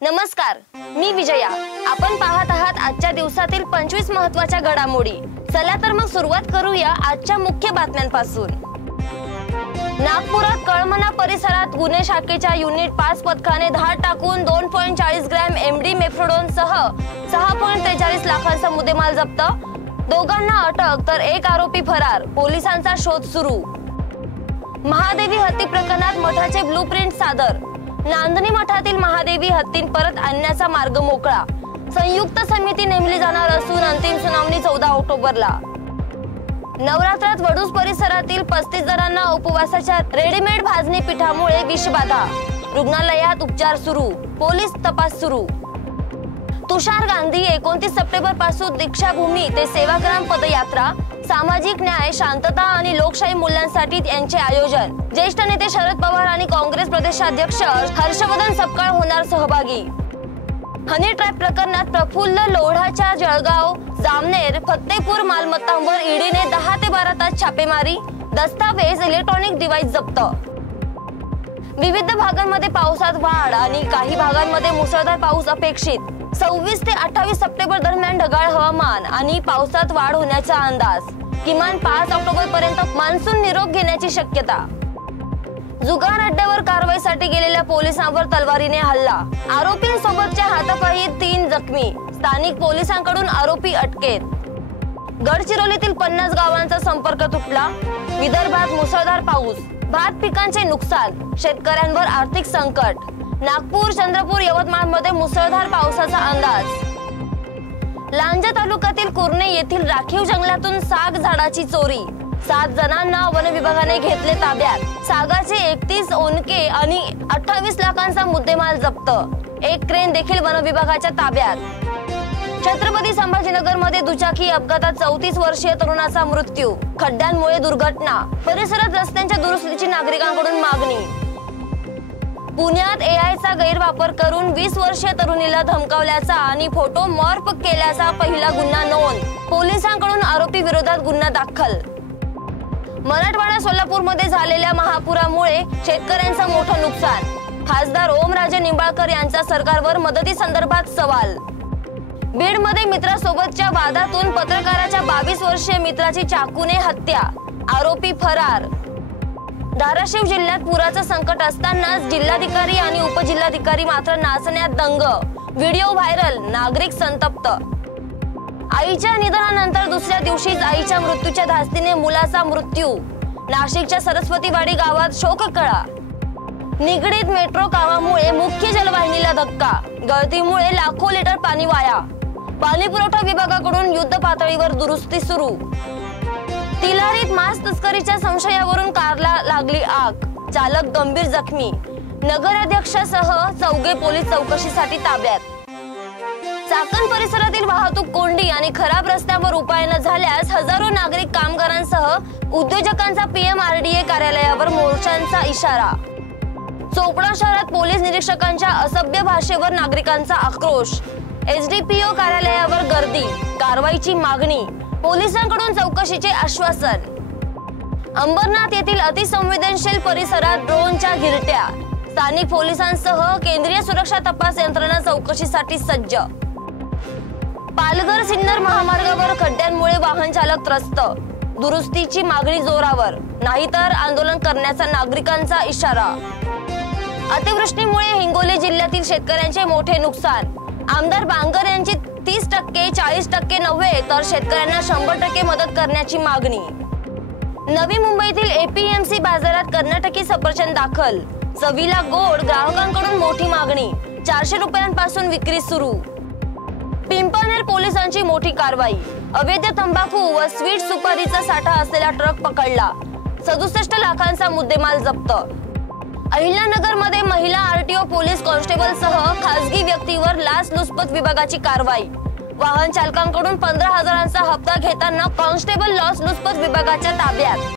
नमस्कार, मी विजया। आपण पाहत आहात आजच्या दिवसातील 25 महत्त्वाच्या घडामोडी। चला तर मग सुरुवात करूया आजच्या मुख्य बातम्यांपासून। नागपुरात कळमना परिसरात गुन्हे शाखेच्या युनिट 5 पथकाने धाड टाकून 2.40 ग्रॅम एमडी मेफ्रोडोन सह 6.43 लाखांचा मुद्देमाल जप्त। दोघांना अटक तर एक आरोपी फरार। पोलिसांचा शोध सुरू। महादेवी हत्ती प्रकरणात मठाचे ब्लूप्रिंट सादर। नांदणी मठातील महादेवी हत्तीन परत आणण्याचा मार्ग मोकळा। संयुक्त समिती नेमली जाणार असून अंतिम सुनावणी 14 ऑक्टोबरला। नवरात्रात वडूज परिसरातील 35 जणांना उपवासाच्या रेडीमेड भाजणी पिठामुळे विषबाधा। रुग्णालयात उपचार सुरू। पोलीस तपास सुरू। तुषार गांधी 29 सप्टेंबर पासून दीक्षाभूमी ते सेवाग्राम पदयात्रा। सामाजिक न्याय, शांतता आणि लोकशाही मूल्यांसाठी यांचे आयोजन। ज्येष्ठ नेते शरद पवार आणि काँग्रेस प्रदेशाध्यक्ष हर्षवर्धन सपकाळ होणार सहभागी। हनी ट्रॅप प्रकरणात प्रफुल्ल लोढाच्या जळगाव, जामनेर, फत्तेपूर मालमत्तांवर ईडीने 10 ते 12 तास छापेमारी। दस्तावेज, इलेक्ट्रॉनिक डिव्हाइस जप्त। विविध भागांमध्ये पावसात वाढ आणि काही भागांमध्ये मुसळधार पाऊस अपेक्षित। 26 ते 28 सप्टेंबर दरम्यान ढगाळ हवामान आणि पावसात वाढ होण्याचा अंदाज। किमान 5 ऑक्टोबर पर्यंत मान्सून निरोप घेण्याची शक्यता। जुगार अड्ड्यावर कारवाईसाठी गेलेल्या पोलिसांवर तलवारीने हल्ला। आरोपींसोबतच्या हातापायी 3 जखमी। स्थानिक पोलिसांकडून आरोपी अटकेत। गडचिरोलीतील 50 गावांचा संपर्क तुटला। विदर्भात मुसळधार पाऊस। भात पिकांचे नुकसान। शेतकऱ्यांवर आर्थिक संकट। नागपूर, चंद्रपूर, यवतमाळ मध्ये मुसळधार पावसाचा अंदाज। लांजा तालुक्यातील कुर्णे येथील राखीव जंगलातून साग झाडाची चोरी। 7 जणांना वन विभागाने घेतले ताब्यात। सागाचे 31 ओंडके आणि 28 लाखांचा मुद्देमाल जप्त। एक क्रेन देखील वन विभागाच्या ताब्यात। छत्रपती संभाजीनगर मध्ये दुचाकी अपघातात 34 वर्षीय तरुणाचा मृत्यू। खड्ड्यांमुळे दुर्घटना। परिसरात रस्त्यांच्या दुरुस्तीची नागरिकांकडून मागणी। पुण्यात एआयचा गैरवापर करून 20 वर्षीय तरुणीला धमकावल्याचा आणि फोटो मॉर्फ केल्याचा पहिला गुन्हा नोंद। पोलिसांकडून आरोपी विरोधात गुन्हा दाखल। मराठवाडा, सोलापूर मध्ये झालेल्या महापुरामुळे शेतकऱ्यांचं मोठं नुकसान। खासदार ओमराजे निंबाळकर यांचा सरकारवर मदतीसंदर्भात सवाल। बीड मध्ये मित्रासोबतच्या वादातून पत्रकाराच्या 22 वर्षीय मित्राची चाकूने हत्या। आरोपी फरार। धाराशिव जिल्ह्यात पुराचं संकट असतानाच जिल्हाधिकारी आणि उपजिल्हाधिकारी मात्र नाचण्यात दंग। Video viral. नागरिक संतप्त। आईच्या निधनानंतर दुसऱ्या दिवशीच आईच्या मृत्यूच्या धास्तीने मुलाचा मृत्यू। नाशिकच्या सरस्वतीवाडी गावात शोककळा। निगडीत मेट्रो कामामुळे मुख्य जलवाहिनीला धक्का। गळतीमुळे लाखो लिटर पाणी वाया। पाणी पुरवठा विभागाकडून युद्ध पातळीवर दुरुस्ती सुरू। तिलारीत मांस तस्करीच्या संशयावरून कारला लागली आग। चालक गंभीर जखमी। नगराध्यक्षासह 4 पोलीस चौकशीसाठी ताब्यात। चाकण परिसरातील वाहतूक कोंडी आणि खराब रस्त्यांवर उपाय न झाल्यास हजारो नागरिक, कामगारांसह उद्योजकांचा पीएमआरडीए कार्यालयावर मोर्चांचा इशारा। चोपडा शहरात पोलीस निरीक्षकांच्या असभ्य भाषेवर नागरिकांचा आक्रोश। एसडीपीओ कार्यालयावर गर्दी। कारवाईची मागणी। पोलिसांकडून चौकशीचे आश्वासन। अंबरनाथ येथील अतिसंवेदनशील परिसरात ड्रोनच्या घिरट्या। स्थानिक पोलिसांसह केंद्रीय सुरक्षा तपास यंत्रणा चौकशीसाठी सज्ज। पालघर सिन्नर महामार्गावर खड्ड्यांमुळे वाहन चालक त्रस्त। दुरुस्तीची मागणी जोरावर, नाहीतर आंदोलन करण्याचा नागरिकांचा इशारा। अतिवृष्टीमुळे हिंगोली जिल्ह्यातील शेतकऱ्यांचे मोठे नुकसान। आमदार बांगर यांची 30%, 40% नव्हे तर शेतकऱ्यांना 100% मदत करण्याची मागणी। नवी मुंबईतील एपीएमसी बाजारात कर्नाटकी सफरचंद दाखल। चवीला गोड, ग्राहकांकडून मोठी मागणी। 400 रुपयांपासून विक्री सुरू। पिंपळनेर पोलिसांची मोठी कारवाई। अवैध तंबाखू व स्वीट सुपारीचा साठा असलेला ट्रक पकडला। 67 लाखांचा मुद्देमाल जप्त। अहिल्यानगर मध्ये महिला आरटीओ पोलीस कॉन्स्टेबल सह खासगी व्यक्तीवर लाचलुचपत विभागाची कारवाई। वाहन चालकांकडून 15,000चा हप्ता घेताना कॉन्स्टेबल लाचलुचपत विभागाच्या ताब्यात।